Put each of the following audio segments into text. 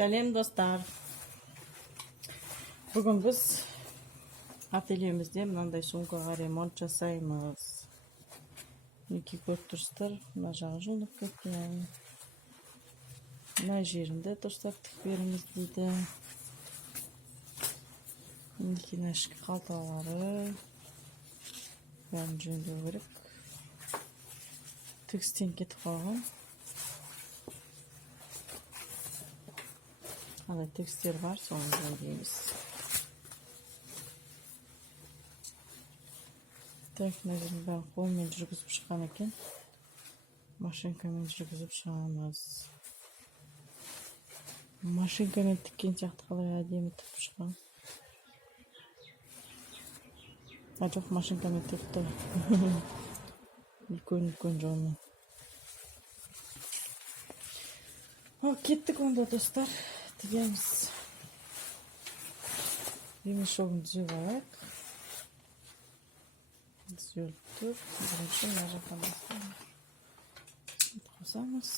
Сәлем достар. Бүгін біз ательемізде мынандай сумкаға ремонт жасаймыз. Мінекей көріп тұрсыздар, мына жағы жұлынып кеткен. Мына жерінде дұрыстап тік беріңіз дейді. Мінекей мына ішкі қалталары. Бәрін жөндеу керек. Тігістен кетіп қалған. Андай тігістер бар, соны жөндейміз. Так, мына жерін бәрін қолмен жүргізіп шыққан екен. Машинкамен жүргізіп шығамыз. Машинкамен тіккен сияқты қалай әдемі тігіп шыққан. Жоқ, машинкамен тікті. Үлкен жолмен. Кеттік онда достар. Тігеміз. Ремешогын түзеп алайық. Түзеліп тұр. Бірінші мына жақтан қосамыз.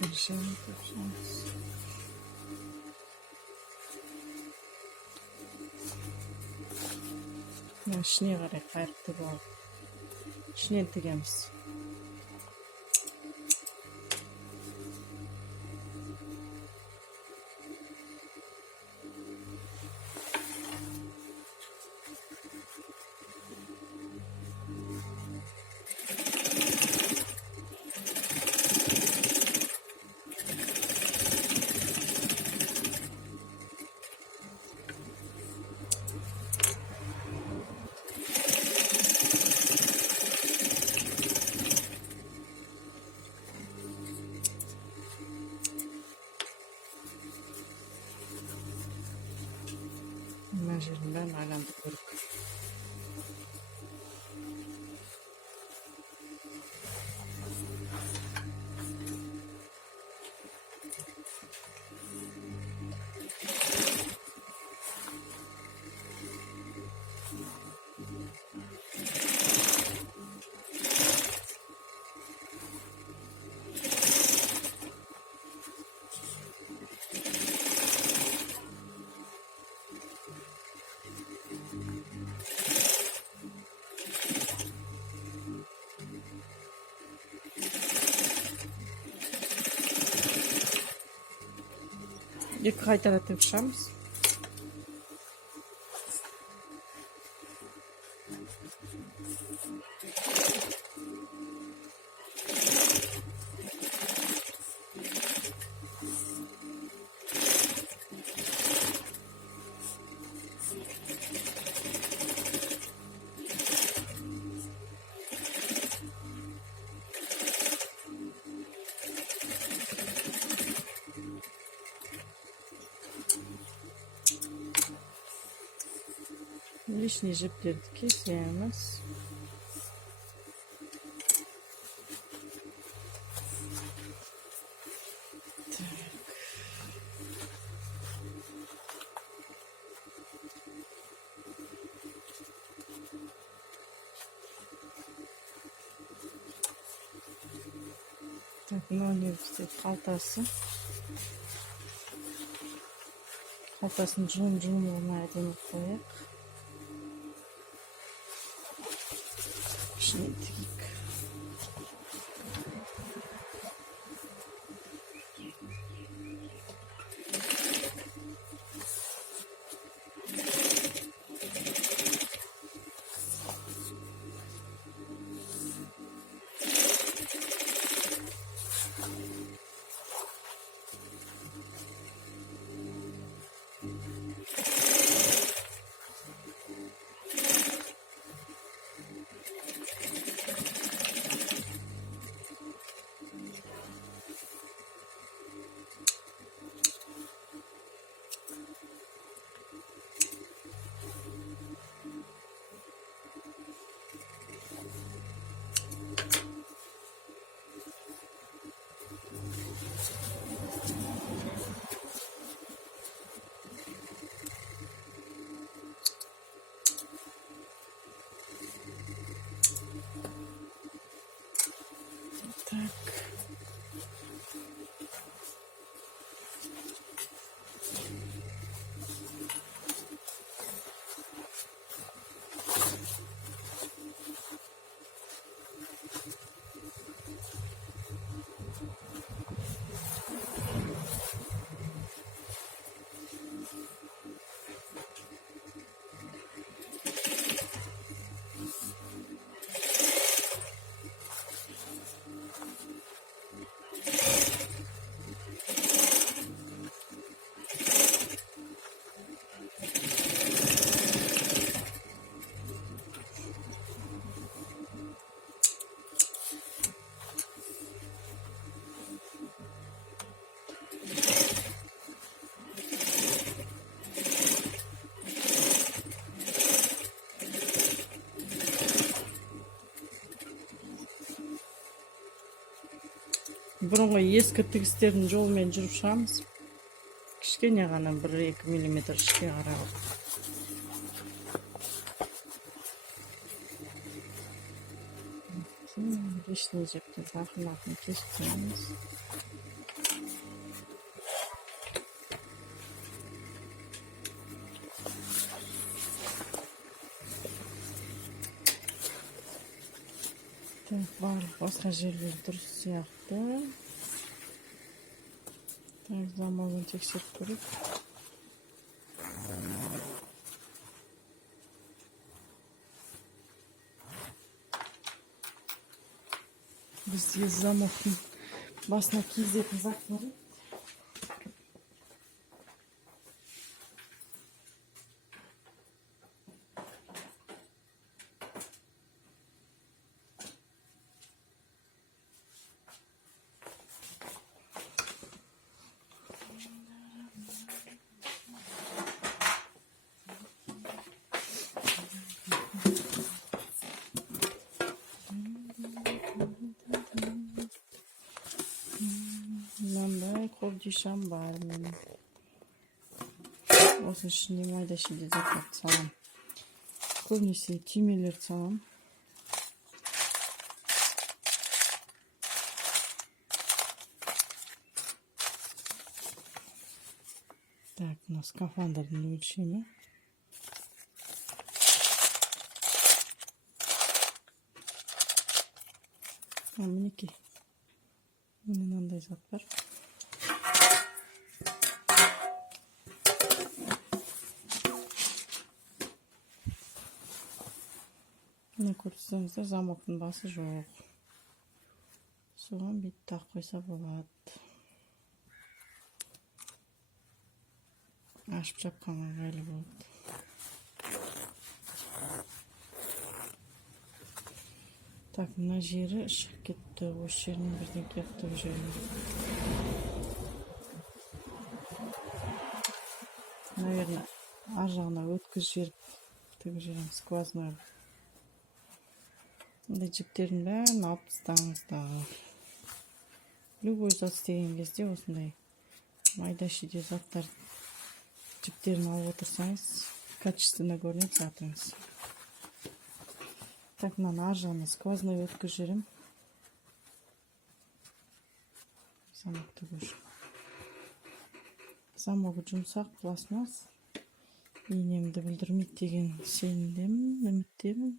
Решаем получается. İçine қарай қайырып тігіп алып. İçінен тігеміз. Mына жерін бәрін айландырып көрік. Екі қайтара тігіп шығамыз. Лишний жіптерді кесеміз. Так, мынау не бізде қалтасы. Қалтасын жұлым-жұлымына әдемі қояйық. İçine tükük. Так. Бұрынғы ескі тігістердің жолымен жүріп шығамыз. Кішкене ғана 1-2 миллиметр ішке қарап. Лишний жіпті ақын кесіп қоямыз. Барлық басқа жерлер дұрыс сияқты. Замалын тексеріп көрейік. Бізге замоктың басына киізетін зат бар. Мынандай қобдишам бар менің. Осының ішіне майда-шүйде заттарды салам. Көбінесе түймелерді салам. Так, мына скафандрдың өлшемі. Мінекей. Мынандай зат бар. Міне көрсеңіздер, замоктың басы жоқ. Соған бүйтіп тағып қойса болады. Ашып жапқанға ыңғайлы болады. Так, мына жері шығып кетті. Осы жерін бірден кептіп жүрмін. Наверное, ар жағына өткіз жеріп тігіп жүрмін. Сквозной. Мұндай жіптердің бәрін алып тастаңыздар. Любой зат істеген кезде осындай майда-шүйде заттар жіптерін алып отырсаңыз, качественно көрінеді затыңыз. Так, мынаны ар жағына сквозной өткіз жүрмін. Замок тігіп. Замогы жұмсақ, пластмасс. Иінемді білдірмейді деген сенімдемін, үміттемін.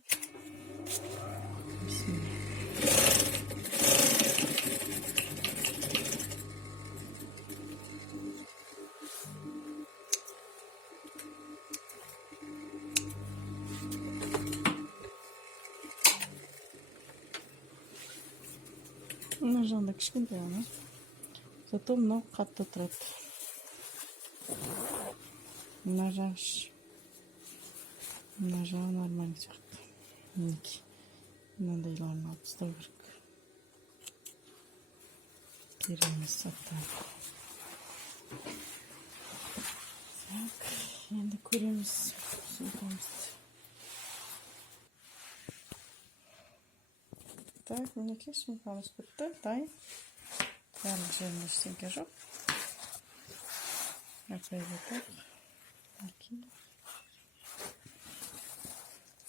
Мына жағында кішкентай ғана. Зато мынау қатты тұрады. Мына жағы нормальный сияқты. Мінекей. Мынандайларын алып тастау керек. Керемес заттар. Так, енді көреміз. Так, мінекей сумкамыз бітті. Дайын. Барлық жерінде ештеңе жоқ. Опять так.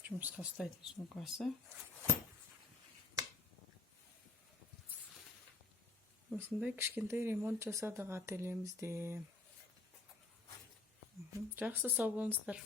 Жұмысқа ұстайтын сумкасы. Осындай кішкентай ремонт жасадық ательемізде. Жақсы, сау болыңыздар.